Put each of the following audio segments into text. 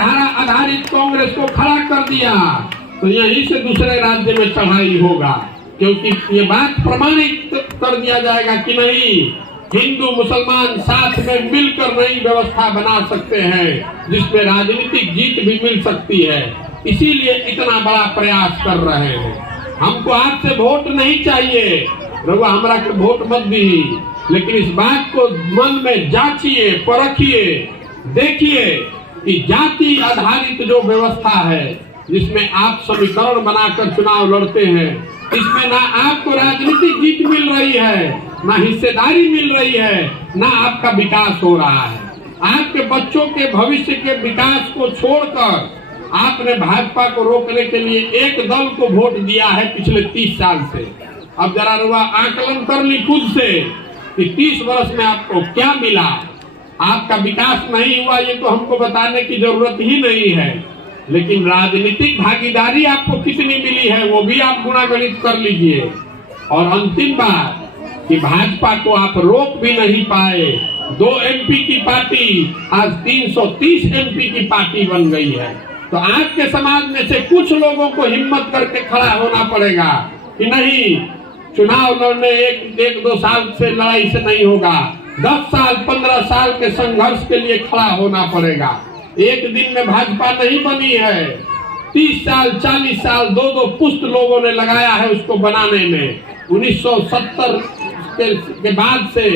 विचारधारा आधारित कांग्रेस को खड़ा कर दिया तो यहीं से दूसरे राज्य में चढ़ाई होगा, क्योंकि ये बात प्रमाणित कर दिया जाएगा कि नहीं, हिंदू मुसलमान साथ में मिलकर नई व्यवस्था बना सकते हैं जिसमें राजनीतिक जीत भी मिल सकती है। इसीलिए इतना बड़ा प्रयास कर रहे हैं। हमको आपसे वोट नहीं चाहिए, रघुआ हमरा के वोट मत दी, लेकिन इस बात को मन में जांचिए, परखिए, देखिए कि जाति आधारित जो व्यवस्था है जिसमें आप समीकरण बनाकर चुनाव लड़ते हैं, इसमें ना आपको राजनीतिक जीत मिल रही है, ना हिस्सेदारी मिल रही है, ना आपका विकास हो रहा है। आपके बच्चों के भविष्य के विकास को छोड़कर आपने भाजपा को रोकने के लिए एक दल को वोट दिया है पिछले 30 साल से। अब जरा रुआ आकलन कर ली खुद से कि 30 वर्ष में आपको क्या मिला, आपका विकास नहीं हुआ, ये तो हमको बताने की जरूरत ही नहीं है, लेकिन राजनीतिक भागीदारी आपको कितनी मिली है वो भी आप गुणागणित कर लीजिए। और अंतिम बात कि भाजपा को आप रोक भी नहीं पाए। 2 MP की पार्टी आज 330 MP की पार्टी बन गई है। तो आपके समाज में से कुछ लोगों को हिम्मत करके खड़ा होना पड़ेगा कि नहीं, चुनाव लड़ने एक 2 साल से लड़ाई से नहीं होगा, 10 साल 15 साल के संघर्ष के लिए खड़ा होना पड़ेगा। एक दिन में भाजपा नहीं बनी है, 30 साल 40 साल 2 पुश्त लोगों ने लगाया है उसको बनाने में। 1970 के बाद से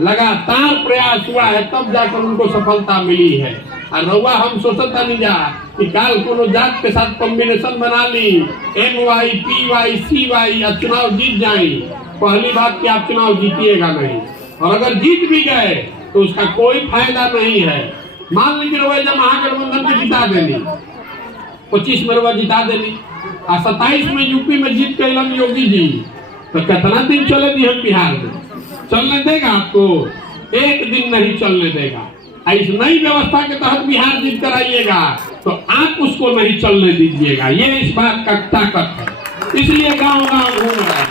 लगातार प्रयास हुआ है, तब जाकर उनको सफलता मिली है। और रउआ हम सोचता नहीं जा कि काल कोनो जात के साथ कॉम्बिनेशन बना ली, MY PY CY या चुनाव जीत जाए। पहली बात कि आप चुनाव जीतिएगा नहीं, और अगर जीत भी गए तो उसका कोई फायदा नहीं है। मान लीजिए रउआ जब महागठबंधन को जिता देनी, 25 में रउआ जिता देनी और 27 में यूपी में जीत के इलम योगी जी, तो कितना दिन चले दी हम बिहार में? चलने देगा आपको? एक दिन नहीं चलने देगा। इस नई व्यवस्था के तहत बिहार जीत कर आइएगा तो आप उसको नहीं चलने दीजिएगा। ये इस बात का ताकत है, इसलिए गांव-गांव घूम रहा है,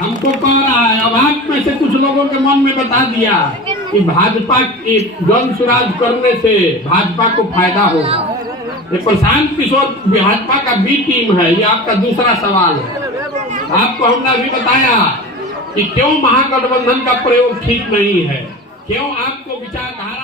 हमको कह रहा है। अब आप में से कुछ लोगों के मन में बता दिया कि भाजपा की जन सुराज करने से भाजपा को फायदा होगा। ये प्रशांत किशोर भाजपा का B टीम है, ये आपका दूसरा सवाल है। आपको हमने अभी बताया कि क्यों महागठबंधन का प्रयोग ठीक नहीं है, क्यों आपको विचारधारा